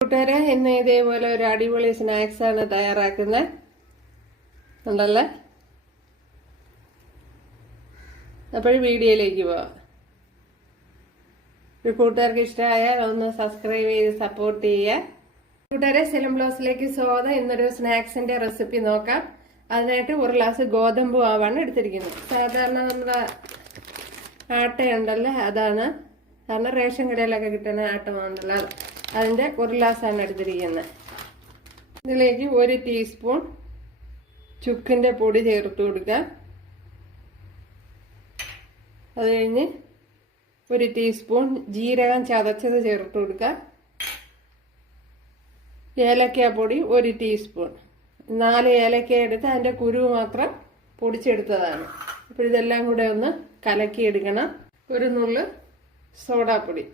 കൂട്ടുകാരെ, ഇന്ന് ഇതേപോലെ ഒരു അടിപൊളി സ്നാക്സ് ആണ് തയ്യാറാക്കുന്നത്. ഉണ്ടല്ലേ? അപ്പോഴും വീഡിയോയിലേക്ക് പോവാം. കൂട്ടുകാർക്ക് ഇഷ്ടമായാൽ ഒന്ന് സബ്സ്ക്രൈബ് ചെയ്ത് സപ്പോർട്ട് ചെയ്യുക. കൂട്ടുകാരെ, സെലം ബ്ലോസിലേക്ക് സ്വാഗതം. ഇന്നൊരു സ്നാക്സിന്റെ റെസിപ്പി നോക്കാം. അതിനായിട്ട് ഒരു ഗ്ലാസ് ഗോതമ്പ് മാവാണ് എടുത്തിരിക്കുന്നത്. സാധാരണ നമ്മുടെ ആട്ടയുണ്ടല്ലോ, അതാണ്. കാരണം റേഷൻ കടയിലൊക്കെ കിട്ടുന്ന ആട്ടമാണല്ലോ, അതിൻ്റെ ഒരു ഗ്ലാസ്സാണ് എടുത്തിരിക്കുന്നത്. ഇതിലേക്ക് 1 ടീസ്പൂൺ ചുക്കിൻ്റെ പൊടി ചേർത്ത് കൊടുക്കുക. അത് കഴിഞ്ഞ് 1 ടീസ്പൂൺ ജീരകം ചതച്ചത് ചേർത്ത് കൊടുക്കുക. ഏലക്കാപ്പൊടി 1 ടീസ്പൂൺ. 4 ഏലക്ക എടുത്ത് അതിൻ്റെ കുരു മാത്രം പൊടിച്ചെടുത്തതാണ്. അപ്പോൾ ഇതെല്ലാം കൂടെ ഒന്ന് കലക്കിയെടുക്കണം. 1 നുള്ള് സോഡാപ്പൊടി.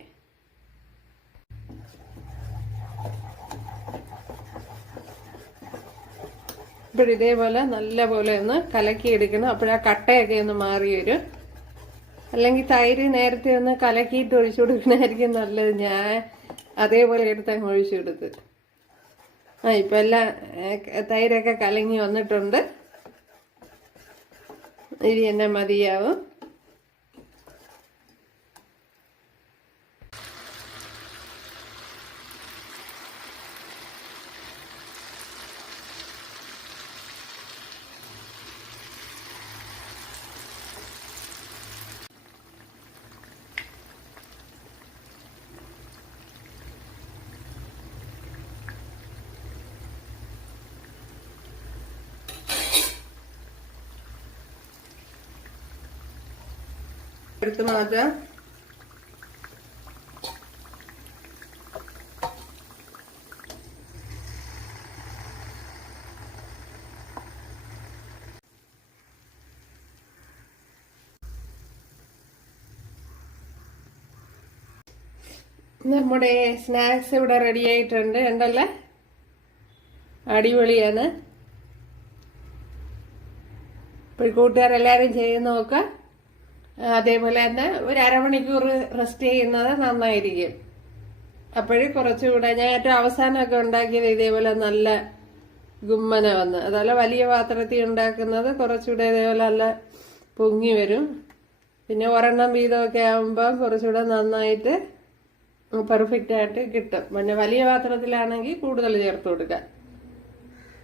ഇപ്പോൾ ഇതേപോലെ നല്ല പോലെ ഒന്ന് കലക്കിയെടുക്കണം. അപ്പോഴാ കട്ടയൊക്കെ ഒന്ന് മാറി വരും. അല്ലെങ്കിൽ തൈര് നേരത്തെ ഒന്ന് കലക്കിയിട്ട് ഒഴിച്ചു കൊടുക്കണമായിരിക്കും നല്ലത്. ഞാൻ അതേപോലെ എടുത്തങ്ങ് ഒഴിച്ചു കൊടുത്ത്. ഇപ്പം എല്ലാം തൈരൊക്കെ കലങ്ങി വന്നിട്ടുണ്ട്. ഇത് തന്നെ മതിയാവും. എടുത്ത് മാറ്റാം. നമ്മുടെ സ്നാക്സ് ഇവിടെ റെഡി ആയിട്ടുണ്ട്. ഉണ്ടല്ലേ? അടിപൊളിയാണ്. ഇപ്പോൾ കൂട്ടുകാരെല്ലാവരും ചെയ്ത് നോക്കുക. അതേപോലെ തന്നെ ഒരു അരമണിക്കൂർ റെസ്റ്റ് ചെയ്യുന്നത് നന്നായിരിക്കും. അപ്പോഴും കുറച്ചുകൂടെ ഞാൻ ഏറ്റവും അവസാനമൊക്കെ ഉണ്ടാക്കിയത് ഇതേപോലെ നല്ല ഗുമ്മന വന്ന്. അതുപോലെ വലിയ പാത്രത്തിൽ ഉണ്ടാക്കുന്നത് കുറച്ചുകൂടെ ഇതേപോലെ നല്ല പൊങ്ങി വരും. പിന്നെ ഒരെണ്ണം വീതമൊക്കെ ആകുമ്പോൾ കുറച്ചുകൂടെ നന്നായിട്ട് പെർഫെക്റ്റ് ആയിട്ട് കിട്ടും. പിന്നെ വലിയ പാത്രത്തിലാണെങ്കിൽ കൂടുതൽ ചേർത്ത് കൊടുക്കുക.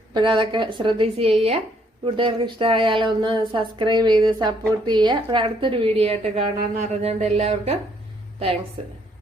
അപ്പോഴതൊക്കെ ശ്രദ്ധിച്ച് ചെയ്യുക. കൂട്ടുകാർക്ക് ഇഷ്ടമായാലും ഒന്ന് സബ്സ്ക്രൈബ് ചെയ്ത് സപ്പോർട്ട് ചെയ്യുക. അടുത്തൊരു വീഡിയോ ആയിട്ട് കാണാമെന്ന് അറിഞ്ഞുകൊണ്ട് എല്ലാവർക്കും താങ്ക്സ്.